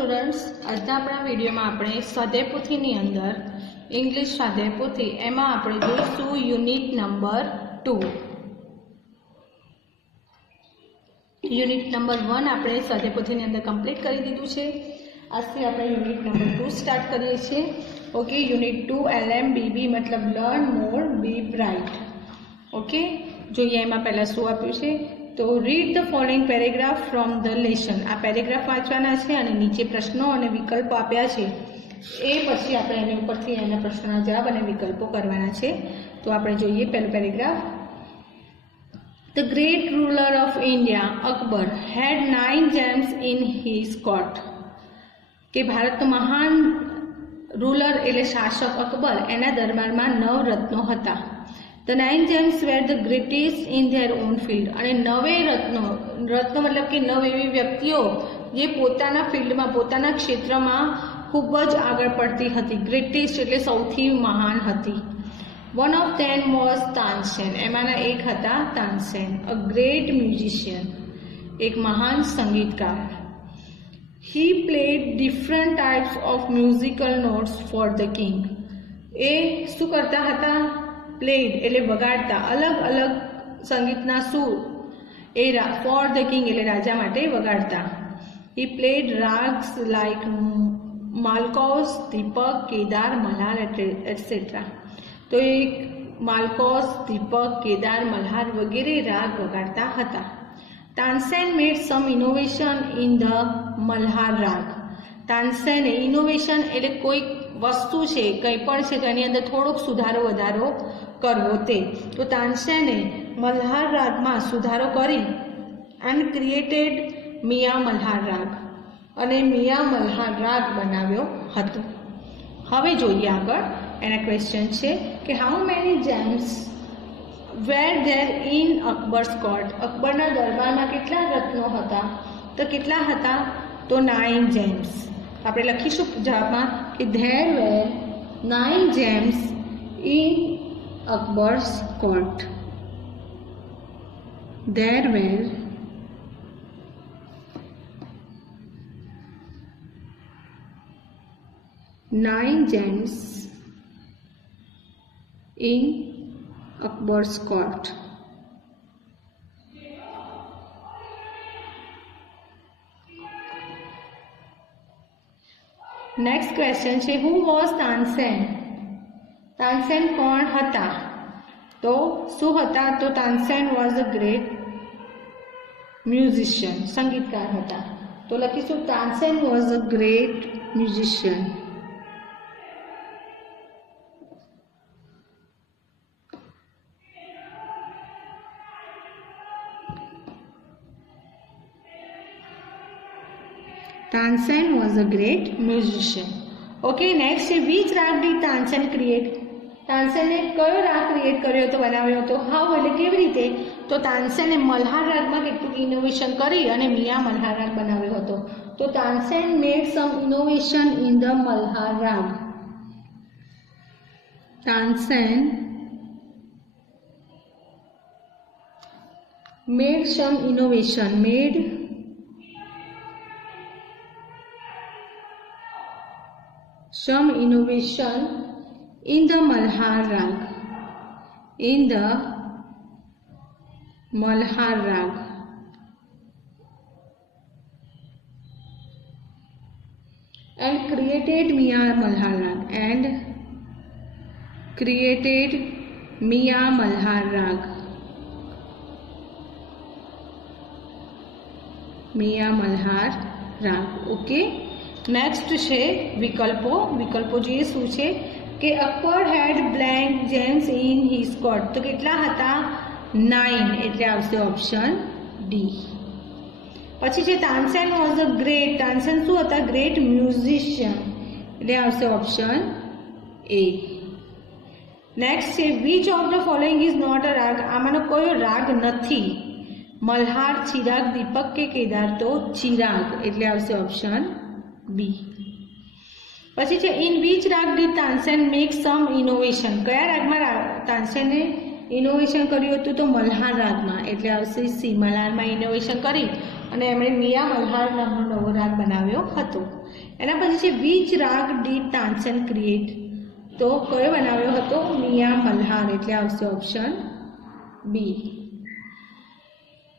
Students, આજના આપણા વિડીયોમાં આપણે સ્વાધ્યાય પોથીની અંદર ઇંગ્લિશ સ્વાધ્યાય પોથી એમાં આપણે જોઈશું યુનિટ નંબર 2. યુનિટ નંબર 1 આપણે સ્વાધ્યાય પોથીની અંદર કમ્પ્લીટ કરી દીધું છે. આજથી આપણે યુનિટ નંબર 2 સ્ટાર્ટ કરીએ છીએ. ઓકે, યુનિટ 2 LMBB મતલબ લર્ન મોર બી બ્રાઇટ. ઓકે, જોઈએ એમાં પહેલાં શું આપ્યું છે. તો read the following paragraph from the lesson. આ પેરેગ્રાફ વાંચવાના છે અને નીચે પ્રશ્નો અને વિકલ્પો આપ્યા છે, એ પછી આપણે એની ઉપરથી એના પ્રશ્નોના જવાબ અને વિકલ્પો કરવાના છે. તો આપણે જોઈએ પહેલું paragraph. The great ruler of India Akbar had 9 gems in his court. કે ભારતનો મહાન રૂલર એટલે શાસક અકબર, એના દરબારમાં 9 રત્નો હતા. The 9 gems were the greatest in their own field. અને 9 રત્નો મતલબ કે 9 એવી વ્યક્તિઓ જે પોતાના ફિલ્ડમાં પોતાના ક્ષેત્રમાં ખૂબ જ આગળ પડતી હતી. ગ્રેટેસ્ટ એટલે સૌથી મહાન હતી. One of them was Tansen. એમાંના એક હતા તાનસેન, a great musician, એક મહાન સંગીતકાર. He played different types of musical notes for the king. એ શું કરતા હતા? પ્લેડ એટલે વગાડતા અલગ અલગ સંગીતના સૂર એ ફોર ધ કિંગ એટલે રાજા માટે વગાડતા. He played ragas like Malkauns, Deepak, Kedar, Malhar etcetera. તો એ માલકોસ, દીપક, કેદાર, મલ્હાર વગેરે રાગ વગાડતા હતા. Tansen made some innovation in the Malhar રાગ. તાનસેને ઇનોવેશન એટલે કોઈક વસ્તુ છે, કંઈ પણ છે તો એની અંદર થોડોક સુધારો વધારો કરવો તે. તો તાનસેને મલ્હાર રાગમાં સુધારો કરી એન્ડ ક્રિએટેડ મિયા મલ્હાર રાગ, અને મિયા મલ્હાર રાગ બનાવ્યો હતો. હવે જોઈએ આગળ એના ક્વેશ્ચન છે કે how many gems were there in Akbar's court. અકબરના દરબારમાં કેટલા રત્નો હતા? તો કેટલા હતા? તો 9 gems. આપણે લખીશું જવાબમાં કે there were 9 gems in Akbar's court. There were 9 gems in Akbar's court. Next question છે હુ વોઝ તાનસેન. તાનસેન કોણ હતા? તો શું હતા? તો Tansen was a great musician, સંગીતકાર હતા. તો લખીશું Tansen was a great musician. Tansen was a great musician. Okay, next છે which rag did Tansen create? તાનસેને કયો રાગ ક્રિએટ કર્યો હતો, બનાવ્યો હતો? હાઉ એટલે કેવી રીતે? તો તાનસેને મલ્હાર રાગમાં કેટલું ઇનોવેશન કરી અને મિયા મલ્હાર રાગ બનાવ્યો હતો. તો Tansen made some innovation in the Malhar raga. Tansen made some innovation, made some innovation in the Malhar Rag. In the Malhar Rag. And created Miya Malhar Rag. And created Miya Malhar Rag. Miya Malhar Rag. Okay. Next છે વિકલ્પો. વિકલ્પો જોઈએ શું છે કે Akbar had blank gems in his court. તો કેટલા હતા? 9 એટલે આવશે ઓપ્શન ડી. પછી છે Tansen was a great. Tansen શું હતા? ગ્રેટ મ્યુઝિશિયન એટલે આવશે ઓપ્શન એ. નેક્સ્ટ છે which of the following is not a raga. આમાંનો કયો રાગ નથી? મલ્હાર, ચિરાગ, દીપક કે કેદાર. તો ચિરાગ એટલે આવશે ઓપ્શન બી. પછી છે in which raga did Tansen make some innovation. કયા રાગમાં તાનસેને ઇનોવેશન કર્યું હતું? તો મલ્હાર રાગમાં એટલે આવશે સી. મલ્હારમાં ઇનોવેશન કરી અને એમણે મિયા મલ્હાર નામનો નવો રાગ બનાવ્યો હતો. એના પછી છે which raga did Tansen create? તો કયો બનાવ્યો હતો? મિયા મલ્હાર, એટલે આવશે ઓપ્શન બી.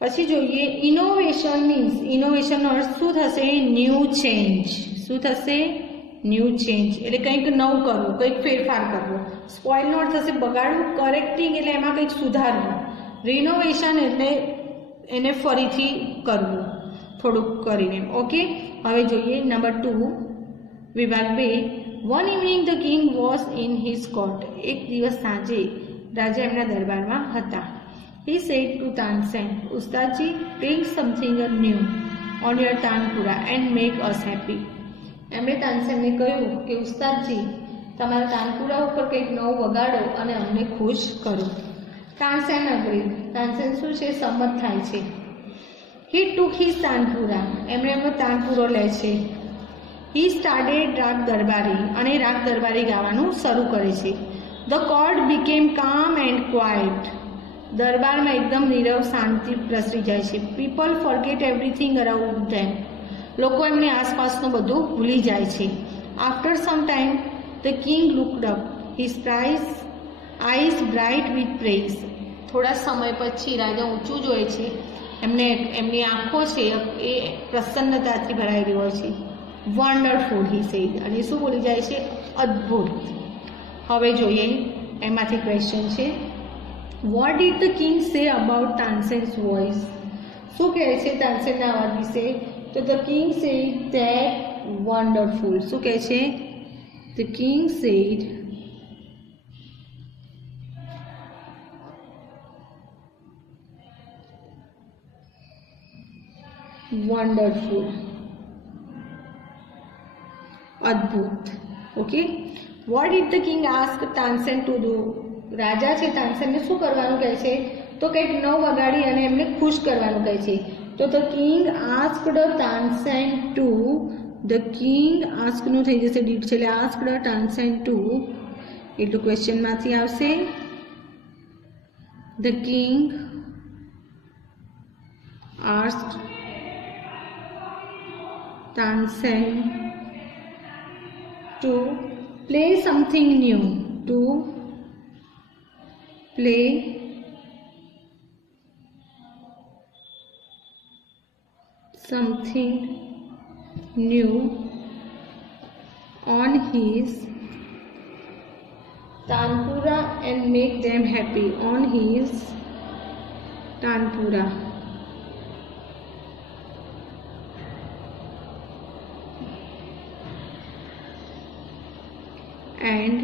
પછી જોઈએ ઇનોવેશન મીન્સ, ઇનોવેશનનો અર્થ શું થશે? New change. શું થશે? ન્યૂ ચેન્જ એટલે કંઈક નવું કરવું, કંઈક ફેરફાર કરવો. સ્પોઇલનો અર્થ થશે બગાડવું. કરેક્ટિંગ એટલે એમાં કંઈક સુધારવું. રિનોવેશન એટલે એને ફરીથી કરવું થોડુંક કરીને. ઓકે, હવે જોઈએ નંબર 2 વિભાગ 2. One evening the king was in his court. એક દિવસ સાંજે રાજા એમના દરબારમાં હતા. He said to Tansen, Ustadji, bring something new on your Tanpura and make us happy. એમણે તાનસેનને કહ્યું કે ઉસ્તાદજી, તમારા તાનપુરા ઉપર કંઈક નવું વગાડો અને અમને ખુશ કરો. તાનસેન અગ્રી. તાનસેન શું છે? સંમત થાય છે. He took his tanpura. એમણે એમનો તાનપુરો લે છે. He started રાગ દરબારી. અને રાગ દરબારી ગાવાનું શરૂ કરે છે. The court became calm and quiet. દરબારમાં એકદમ નીરવ શાંતિ પ્રસરી જાય છે. People forget everything around them. લોકો એમની આસપાસનું બધું ભૂલી જાય છે. After some time, the king looked up. His eyes bright with praise. થોડા સમય પછી રાજા ઊંચું જોયે છે. એમની આંખો છે એ પ્રસન્નતાથી ભરાયેલી હોય છે. Wonderful he said. અને શું બોલી જાય છે? અદ્ભુત. હવે જોઈએ એમાંથી ક્વેશ્ચન છે, What did the king say about Tansen's voice? શું કહે છે તાનસેનના અવાજ વિશે? તો the king said that wonderful. શું કહે છે? The king said wonderful. અદ્ભુત. Okay. What did the king ask Tansen to do? રાજા છે તાનસેનને શું કરવાનું કહે છે? તો કંઈક નવ વગાડી અને એમને ખુશ કરવાનું કહે છે. તો the king asked Tansen to, the king આસ્કનું થઈ જશે ડીડ છે એટલે આસ્ક્ડ તાનસેન ટુ એટલું ક્વેશ્ચનમાંથી આવશે. The king asked Tansen to play something new. To play something new on his Tanpura and make them happy. On his Tanpura. And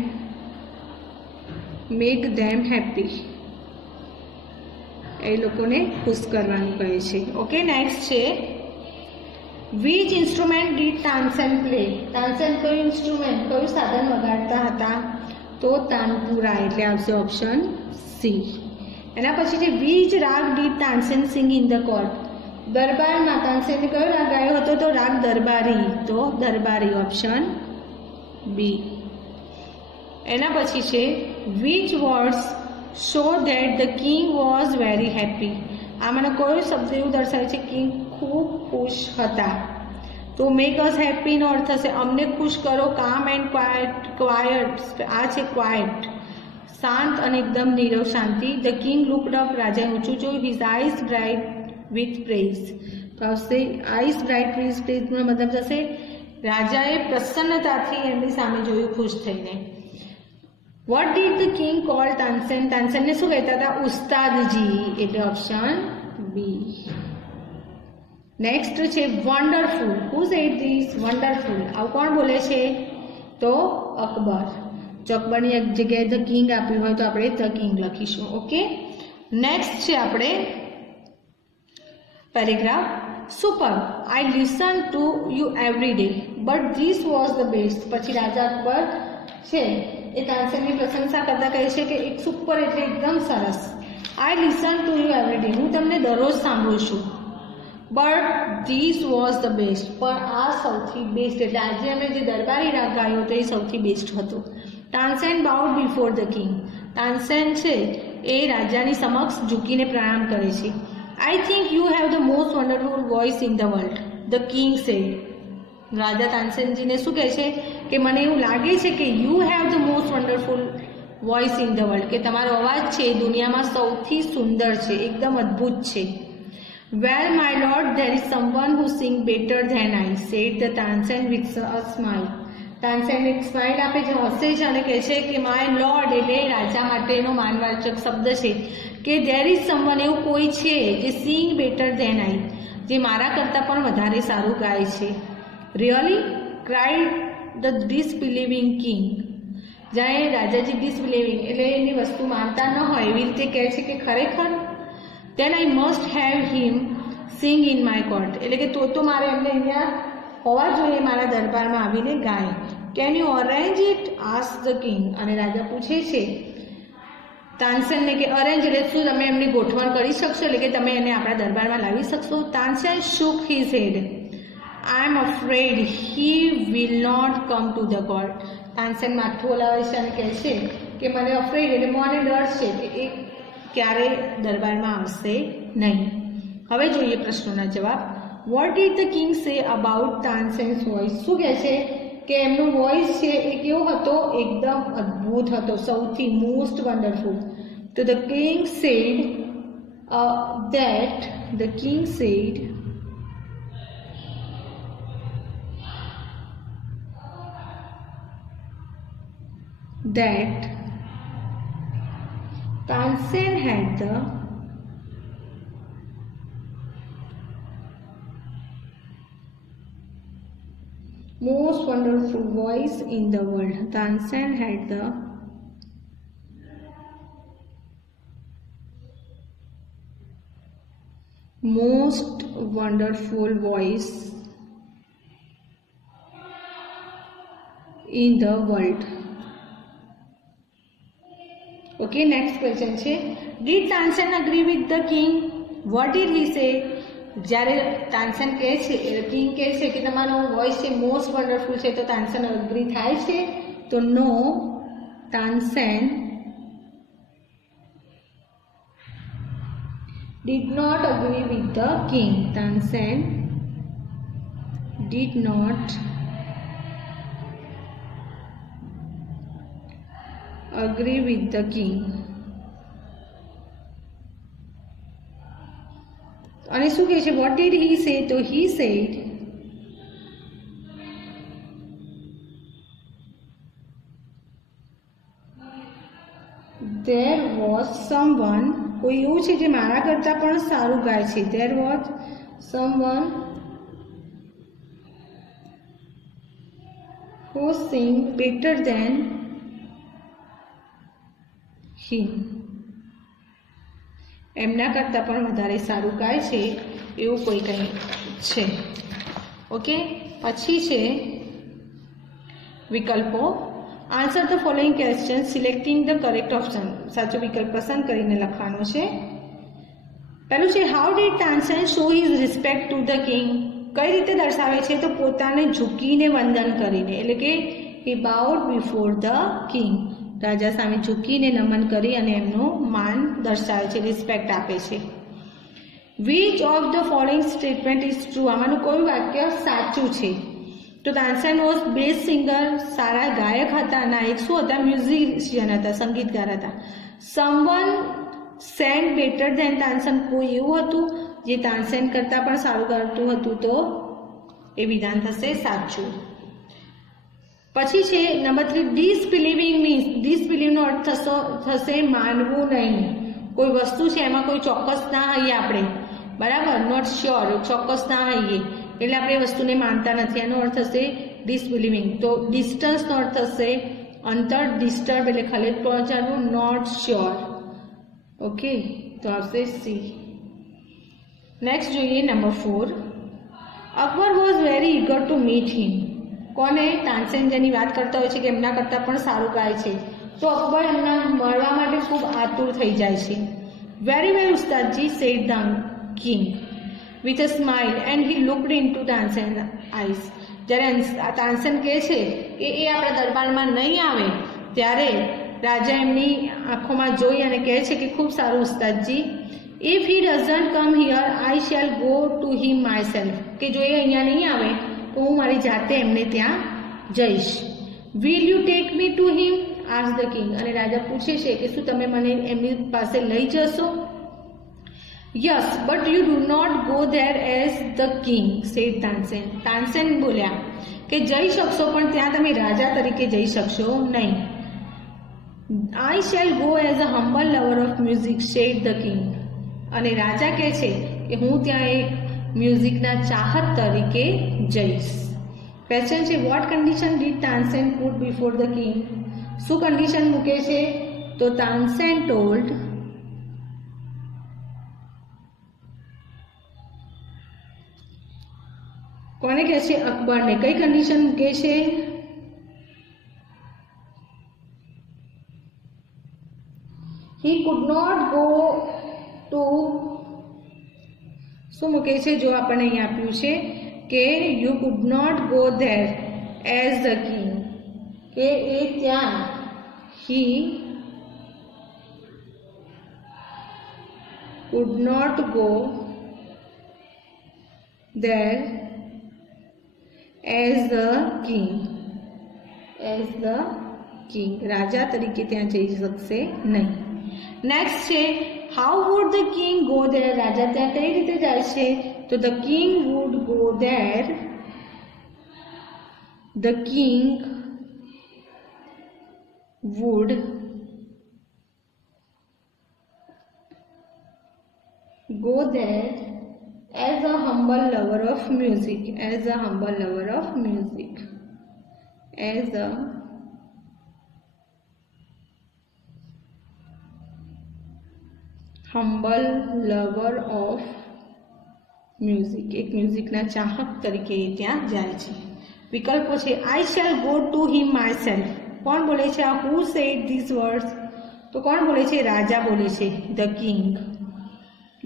make them happy. એ લોકોને ખુશ કરવાનું કહે છે. ઓકે, નેક્સ્ટ છે which instrument did Tansen play? Tansen કયું instrument, કયું સાધન વગાડતા હતા? તો તાનપુરા, એટલે આવશે ઓપ્શન સી. એના પછી છે which raga did Tansen sing in the court? દરબારમાં તાનસેને કયો રાગ ગાયો હતો? તો રાગ દરબારી. તો દરબારી, ઓપ્શન બી. એના પછી છે which words show that the king was very happy? આમાંનો કયો શબ્દ એવું દર્શાવે છે કિંગ ખૂબ ખુશ હતા? તો મેક અસ હેપીનો અર્થ થશે અમને ખુશ કરો. કામ એન્ડ ક્વાયટ, આ છે ક્વાયટ, શાંત અને એકદમ નીરવ શાંતિ. ધ કિંગ લુકડ અપ, રાજાએ ઊંચું જોયું. His eyes bright with praise. તો આવશે આઈઝ બ્રાઇટ વિથ પ્રેઝનો મતલબ થશે રાજાએ પ્રસન્નતાથી એમની સામે જોયું ખુશ થઈને. What did the king call Tansen? તાનસેનને શું કહેતા હતા? ઉસ્તાદજી, એટલે ઓપ્શન બી. નેક્સ્ટ છે wonderful. Who said this? Wonderful. આવું કોણ બોલે છે? તો અકબર. જો અકબરની એક જગ્યાએ ધ કિંગ આપ્યું હોય તો આપણે ધ કિંગ લખીશું. ઓકે, નેક્સ્ટ છે આપણે paragraph super. I listen to you every day but this was the best. પછી રાજા અકબર છે એ તાનસેનની પ્રશંસા કરતા કહે છે કે એક સુપર એટલે એકદમ સરસ. I listen to you every day, હું તમને દરરોજ સાંભળું છું. But this was the best, પણ આ સૌથી બેસ્ટ, એટલે આજે અમે જે દરબારી રાગ ગાયો હતો એ સૌથી બેસ્ટ હતો. Tansen baud before the king. Tansen છે એ રાજાની સમક્ષ ઝૂકીને પ્રણામ કરે છે. I think you have the most wonderful voice in the world, the king said. રાજા તાનસેનજીને શું કહે છે કે મને એવું લાગે છે કે you have the most wonderful voice in the world, કે તમારો અવાજ છે એ દુનિયામાં સૌથી સુંદર છે, એકદમ અદ્ભુત છે. Well my lord, there is someone who sing better than I, said the Tansen with a smile. Tansen એક સ્માઇલ આપે છે, હસે છે અને કહે છે કે માય લોર્ડ એટલે રાજા માટેનો માનવાચક શબ્દ છે કે ધેર ઇઝ સમવન, એવું કોઈ છે જે સિંગ બેટર ધેન આઈ, જે મારા કરતાં પણ વધારે સારું ગાય છે. Really? cried the disbelieving king. જ્યારે રાજાજી ડિસબિલીવિંગ એટલે એની વસ્તુ માનતા ન હોય એવી રીતે કહે છે કે ખરેખર, then I must have him sing in my court, એટલે કે તો મારે એમને અહીંયા હોવા જોઈએ, મારા દરબારમાં આવીને ગાય. Can you arrange it? asked the king. અને રાજા પૂછે છે તાનસેનને કે અરેન્જ એટલે શું, તમે એમની ગોઠવણ કરી શકશો, એટલે કે તમે એને આપણા દરબારમાં લાવી શકશો. Tansen shook his head. I am afraid he will not come to the court. Tansen માથું હલાવે છે અને કહે છે કે મને અફ્રેડ એટલે મને ડર છે કે એ ક્યારે દરબારમાં આવશે નહીં. હવે જોઈએ પ્રશ્નોના જવાબ. What did the king say about Tansen's voice? શું કહે છે કે એમનો વોઇસ છે એ કેવો હતો? એકદમ અદ્ભુત હતો, સૌથી મોસ્ટ વન્ડરફુલ. તો the king sad that Tansen had the most wonderful voice in the world. Tansen had the most wonderful voice in the world. Okay, next question છે. Did Tansen agree with the king? What did he say? જ્યારે તાનસેન કહે છે, king કહે છે કે તમારો voice છે most wonderful છે, તો તાનસેન અગ્રી થાય છે? તો નો, Tansen did not agree with the king. Tansen did not agree with the king. અને શું કહે છે? what did he say? તો he said there was someone, કોઈ એવું છે જે મારા કરતાં પણ સારું ગાય છે. there was someone who sing better than એમના કરતાં પણ વધારે સારું ગાય છે એવું કોઈ કંઈ છે. ઓકે, પછી છે વિકલ્પો. Answer the following question selecting the correct option. સાચો વિકલ્પ પસંદ કરીને લખવાનો છે. પહેલું છે how did Tansen show his respect to the king? કઈ રીતે દર્શાવે છે? તો પોતાને ઝૂકીને વંદન કરીને, એટલે કે હી બાઉડ બિફોર ધ કિંગ, રાજા સામે ઝૂકીને નમન કરી અને એમનું માન દર્શાવે છે, રિસ્પેક્ટ આપે છે. Which of the following statement is true? આમાંનું કોઈ વાક્ય સાચું છે? તો તાનસેન વોઝ બેસ્ટ સિંગર, સારા ગાયક હતા. નાયક શું હતા? મ્યુઝિશિયન હતા, સંગીતગાર હતા. Someone sang better than Tansen, કોઈ એવું હતું જે તાનસેન કરતાં પણ સારું ગાતું હતું, તો એ વિધાન થશે સાચું. પછી છે નંબર 3 ડિસબિલીવિંગ મીન્સ, ડિસબિલીવનો અર્થ થશે માનવું નહીં. કોઈ વસ્તુ છે એમાં કોઈ ચોક્કસ ના હોઈએ આપણે, બરાબર, નોટ શ્યોર, ચોક્કસ ના હોઈએ એટલે આપણે એ વસ્તુને માનતા નથી, એનો અર્થ થશે ડિસબિલીવિંગ. તો ડિસ્ટન્સનો અર્થ થશે અંતર, ડિસ્ટર્બ એટલે ખલેલ પહોંચાડવું, નોટ શ્યોર. ઓકે, તો આવશે સી. નેક્સ્ટ જોઈએ number 4. Akbar was very eager to meet him. કોને? તાનસેન જેની વાત કરતા હોય છે કે એમના કરતાં પણ સારું ગાય છે, તો અકબર એમના મળવા માટે ખૂબ આતુર થઈ જાય છે. Very well Ustadji, said the king with a smile and he looked into Tansen eyes. જ્યારે તાનસેન કહે છે કે એ આપણા દરબારમાં નહીં આવે ત્યારે રાજા એમની આંખોમાં જોઈ અને કહે છે કે ખૂબ સારું Ustadji. If he doesn't come here I shall go to him myself, કે જો એ અહીંયા નહીં આવે તો હું મારી જાતે એમને ત્યાં જઈશ. Will you take me to him ask the king, અને રાજા પૂછે છે કે શું તમે મને એમની પાસે લઈ જશો? Yes but you do not go there as the king said Tansen. Tansen બોલ્યા કે જઈ શકશો પણ ત્યાં તમે રાજા તરીકે જઈ શકશો નહીં. I shall go as a humble lover of music said the king, અને રાજા કહે છે કે હું ત્યાં એક મ્યુઝિકના ચાહક તરીકે જઈશ. ક્વેશ્ચન છે what condition did Tansen put before the king? શું કન્ડિશન મૂકે છે? તો તાનસેન ટોલ્ડ કોને કહે છે? અકબરને. કઈ કન્ડિશન મૂકે છે? He could not go to, શું મૂકે છે? જો આપણને અહીં આપ્યું છે કે you could not go there as the king, કે એ ત્યાં he could not go there as the king, રાજા તરીકે ત્યાં જઈ શકશે નહીં. નેક્સ્ટ છે how would the king go there? રાજા ત્યાં કઈ રીતે જાય છે? તો the king would go there, the king would go there as a humble lover of music, as a humble lover of music, as a humble lover of music, એક મ્યુઝિકના ચાહક તરીકે ત્યાં જાય છે. વિકલ્પો છે આઈ shall go to him my self. કોણ બોલે છે આ? હુ સેડ ધીસ વર્ડ્સ? તો કોણ બોલે છે? રાજા બોલે છે. The king.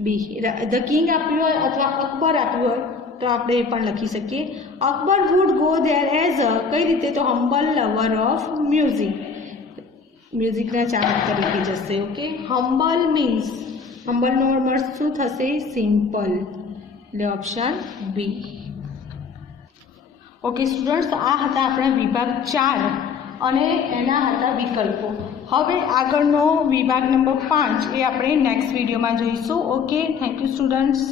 B the king આપ્યું હોય અથવા અકબર આપ્યું હોય તો આપણે એ પણ લખી શકીએ. Akbar wood go there as a, કઈ રીતે? તો હમ્બલ લવર ઓફ મ્યુઝિક, મ્યુઝિકના ચાહક તરીકે જશે. ઓકે, હમ્બલ મીન્સ, હમ્બલનો અર્થ શું થશે? સિમ્પલ, એટલે ઓપ્શન બી. ઓકે સ્ટુડન્ટ્સ, આ હતા આપણા વિભાગ 4 અને એના હતા વિકલ્પો. હવે આગળનો વિભાગ નંબર 5 એ આપણે નેક્સ્ટ વિડીયોમાં જોઈશું. Okay, thank you students.